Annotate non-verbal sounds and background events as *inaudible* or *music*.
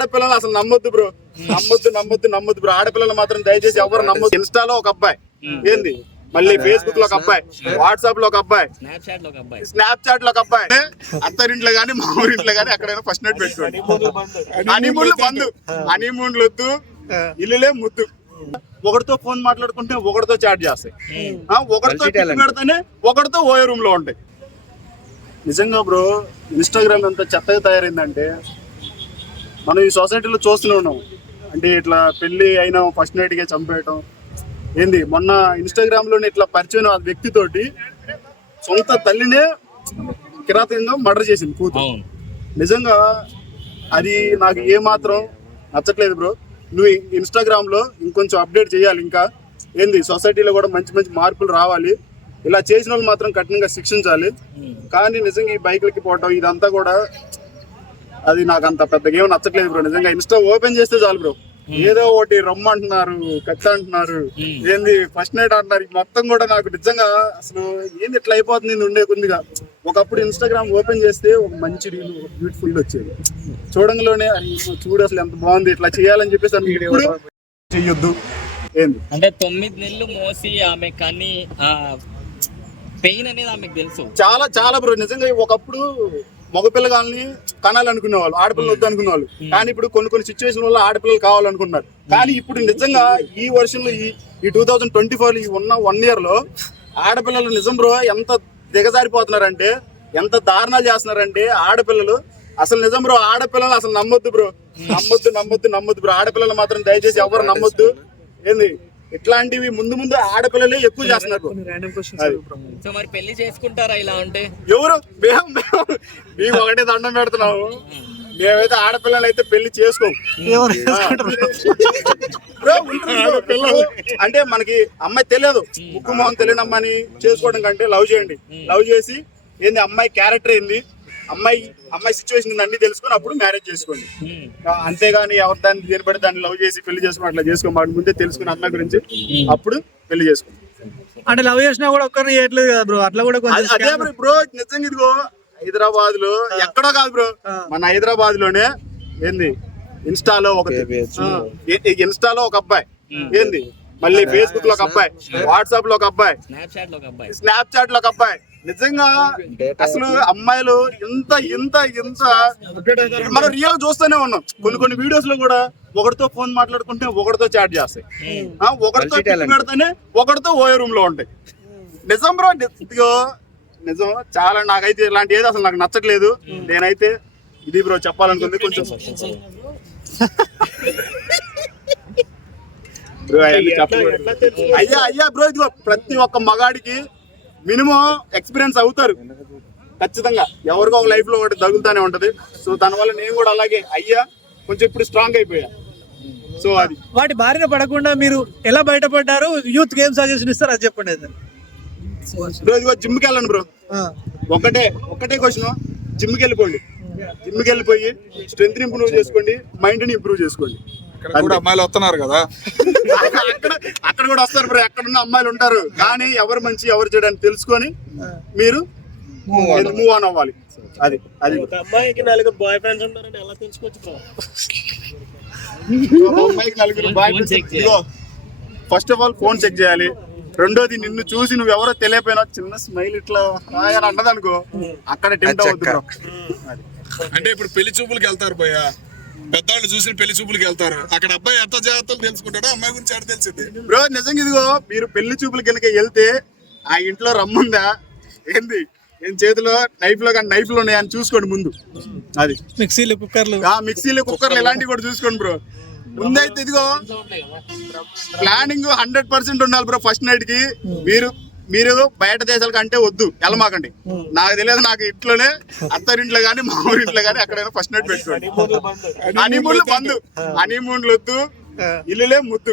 ఆడపిల్లలు అసలు నమ్మొద్దు బ్రో. నమ్మొద్దు నమ్మొద్దు నమ్మొద్దు బ్రో. ఆడపిల్లలు మాత్రం దయచేసి ఎవరు నమ్మొద్దు. ఇన్స్టాలో ఒక అబ్బాయి. ఏంది? మళ్ళీ ఫేస్బుక్లో ఒక అబ్బాయి. వాట్సాప్లో ఒక అబ్బాయి. స్నాప్చాట్లో ఒక అబ్బాయి. స్నాప్ చాట్లో ఒక అబ్బాయి. అత్తరింట్లో గానీ మా ఊరింట్లో గానీ ఎక్కడైనా ఫస్ట్ నైట్ పెట్టుకోండి. హనీమూన్లు బంద్ హనీమూన్లు వద్దు. ఇల్లులే ముద్దు. ఒకరితో ఫోన్ మాట్లాడుకుంటే ఒకరితో చాట్ చేస్తాయి. ఆ, ఒకరితో టిక్ పెడితేనే ఒకరితో ఓయే రూమ్లో ఉంటాయి. నిజంగా బ్రో ఇన్స్టాగ్రామ్ ఎంత చెత్తగా తయారైందంటే మనం ఈ సొసైటీలో చూస్తూనే ఉన్నాం. అంటే ఇట్లా పెళ్ళి అయినా ఫస్ట్ నైట్గా చంపేయటం. ఏంది? మొన్న ఇన్స్టాగ్రామ్లోనే ఇట్లా పరిచయం ఆ వ్యక్తితోటి సొంత తల్లినే కిరాతకంగా మర్డర్ చేసింది కూతురు. నిజంగా అది నాకు ఏ మాత్రం నచ్చట్లేదు బ్రో. నువ్వు ఇన్స్టాగ్రామ్లో ఇంకొంచెం అప్డేట్ చేయాలి ఇంకా. ఏంది? సొసైటీలో కూడా మంచి మంచి మార్పులు రావాలి. ఇలా చేసిన వాళ్ళు మాత్రం కఠినంగా శిక్షించాలి. కానీ నిజంగా ఈ బైకులకి పోవటం ఇదంతా కూడా అది నాకు అంత పెద్దగా ఏం నచ్చట్లేదు బ్రో. నిజంగా ఇన్స్టా ఓపెన్ చేస్తే చాలు బ్రో. ఏదో ఒకటి రమ్మ అంటున్నారు కత్తి అంటున్నారు ఏంది ఫస్ట్ నైట్ అంటున్నారు. మొత్తం కూడా నాకు నిజంగా అసలు ఏంది ఇట్లా అయిపోతుంది ఉండే కొద్దిగా. ఒకప్పుడు ఇన్స్టాగ్రామ్ ఓపెన్ చేస్తే ఒక మంచి రీల్ బ్యూటిఫుల్ వచ్చేది. చూడంలోనే చూడు అసలు ఎంత బాగుంది ఇట్లా చేయాలని చెప్పేసి ఇప్పుడు చెయ్యొద్దు. ఏంది? అంటే తొమ్మిది నెలలు మోసి ఆమె కానీ ఆ పెయిన్ అనేది ఆమెకు తెలుసు. చాలా చాలా బ్రో. నిజంగా ఒకప్పుడు మగపిల్లగాల్ని కనాలనుకునే వాళ్ళు ఆడపిల్లలు వద్దు అనుకునే వాళ్ళు కానీ ఇప్పుడు కొన్ని కొన్ని సిచ్యువేషన్ వల్ల ఆడపిల్లలు కావాలనుకుంటున్నారు. కానీ ఇప్పుడు నిజంగా ఈ వర్షంలో ఈ ఈ టూ థౌజండ్ ట్వంటీ ఫోర్ ఈ ఉన్న వన్ ఇయర్లో ఆడపిల్లలు నిజం బ్రో ఎంత దిగజారిపోతున్నారంటే ఎంత దారుణాలు చేస్తున్నారంటే ఆడపిల్లలు. అసలు నిజం బ్రో ఆడపిల్లలు అసలు నమ్మొద్దు బ్రో. నమ్మొద్దు నమ్మొద్దు నమ్మొద్దు బ్రో. ఆడపిల్లలు మాత్రం దయచేసి ఎవరు నమ్మొద్దు. ఏంది? ఇట్లాంటివి ముందు ముందు ఆడపిల్లలే ఎక్కువ చేస్తున్నారు. సో మరి పెళ్ళి చేసుకుంటారా ఇలా ఉంటే ఎవరు? మేము ఒకటే దండం పెడుతున్నాము. మేమైతే ఆడపిల్లలు అయితే పెళ్ళి చేసుకోం. బ్రో, ఉంటారు బ్రో. అంటే మనకి అమ్మాయి తెలియదు. ముక్కు మొహం తెలియని అమ్మాయిని చేసుకోవడం కంటే లవ్ చేయండి. లవ్ చేసి ఏంది అమ్మాయి క్యారెక్టర్ ఏంది? అమ్మాయి అమ్మాయి సిచ్యువేషన్ అన్ని తెలుసుకొని అప్పుడు మ్యారేజ్ చేసుకోండి. అంతేగాని ఎవరు దాన్ని దేని పడి దాన్ని లవ్ చేసి పెళ్ళి చేసుకుని అట్లా చేసుకోమని ముందే తెలుసుకుని అమ్మాయి గురించి అప్పుడు పెళ్ళి చేసుకోండి. అంటే లవ్ చేసినా కూడా ఒక్కరిని చేయట్లేదు కదా బ్రో అట్లా కూడా కొంచెం అదే- బ్రో బ్రో నిజంగా ఇదిగో హైదరాబాద్లో ఎక్కడో కాదు బ్రో మన హైదరాబాద్లోనే ఏంది? ఇన్స్టాలో ఒక ఇన్స్టాలో ఒక అబ్బాయి. ఏంది? మళ్ళీ ఫేస్బుక్లో ఒక అబ్బాయి. వాట్సాప్లో ఒక అబ్బాయి. స్నాప్చాట్లో ఒక అబ్బాయి. స్నాప్ చాట్లో ఒక అబ్బాయి. నిజంగా అసలు అమ్మాయిలు ఇంత ఇంత ఇంత మనం రియల్ చూస్తూనే ఉన్నాం. కొన్ని కొన్ని వీడియోస్లో కూడా ఒకరితో ఫోన్ మాట్లాడుకుంటే ఒకరితో చాట్ చేస్తాయి. ఆ, ఒకరితో టిక్ పెడితేనే ఒకరితో ఓయే రూమ్లో ఉంటాయి. నిజం బ్రో ఇదిగో నిజం చాలా నాకైతే ఇలాంటి ఏది అసలు నాకు నచ్చట్లేదు. నేనైతే ఇది బ్రో చెప్పాలనుకుంది కొంచెం. *laughs* అయ్యా అయ్యా బ్రో ఇదిగో ప్రతి ఒక్క మగాడికి మినిమం ఎక్స్పీరియన్స్ అవుతారు. ఖచ్చితంగా. ఎవరికో ఒక లైఫ్లో ఒకటి తగులుతానే ఉంటది. సో దానివల్ల నేను కూడా అలాగే అయ్యా. కొంచెం ఇప్పుడు స్ట్రాంగ్ అయిపోయా. సో అది. వాటి బారిన పడకుండా మీరు ఎలా బయటపడ్డారు? యూత్ గేమ్ సజెషన్ ఇస్తారు? అది చెప్పండి ఇదిగో జిమ్కి వెళ్ళండి బ్రో. ఒకటే ఒకటే క్వశ్చన్ జిమ్కి వెళ్ళిపోండి. జిమ్కి వెళ్ళిపోయి స్ట్రెంత్ ఇంప్రూవ్ చేసుకోండి మైండ్ని ఇంప్రూవ్ చేసుకోండి. ఇక్కడ కూడా అమ్మాయిలు వస్తున్నారు కదా. అక్కడ అక్కడ కూడా వస్తారు బ్రో ఎక్కడున్న అమ్మాయిలు ఉంటారు. కానీ ఎవరు మంచి ఎవరు చేయడానికి తెలుసుకొని మీరు మూవ్ ఆన్ అవ్వాలి. అది అది. అమ్మాయికి నలుగురు బాయ్ ఫ్రెండ్స్ ఉంటారని ఎలా తెలుసుకోవచ్చు అమ్మాయికి నలుగురు బాయ్. ఇదిగో first of all phone check చేయాలి. రెండోది నిన్ను చూసి నువ్వు ఎవరో తెలియపోయినా చిన్న స్మైల్ ఇట్లా అని అన్నది అనుకో అక్కడ టెంప్ట్ అవుతుంది. అంటే ఇప్పుడు పెళ్ళి చూపులకి వెళ్తారు పోయా పెద్దవాళ్ళు చూసిన పెళ్ళి చూపులకి వెళ్తారు. అక్కడ అబ్బాయి ఎంత జాగ్రత్తలు తెలుసుకుంటాడో అమ్మాయి గురించి ఆడ తెలిసింది? బ్రో నిజంగా ఇదిగో మీరు పెళ్ళి చూపులు కనుక వెళ్తే ఆ ఇంట్లో రమ్ముందా? ఏంది? ఏం చేతిలో నైఫ్లో కానీ నైఫ్లు ఉన్నాయా అని చూసుకోండి ముందు. అది. మిక్సీలు కుక్కర్లు. ఆ మిక్సీలు కుక్కర్లు ఇలాంటివి కూడా చూసుకోండి బ్రో. ముందైతే ఇదిగో ప్లానింగ్ హండ్రెడ్ పర్సెంట్ ఉండాలి బ్రో ఫస్ట్ నైట్కి మీరు మీరు బయట దేశాల కంటే వద్దు వెళ్ళమాకండి. నాకు తెలియదు నాకు ఇంట్లోనే అత్తారింట్లో కానీ మా ఊరింట్లో కానీ ఎక్కడైనా ఫస్ట్ నైట్ పెట్టుకోండి. హనీమూన్లు బంద్. హనీమూన్లు వద్దు ఇల్లులే ముద్దు.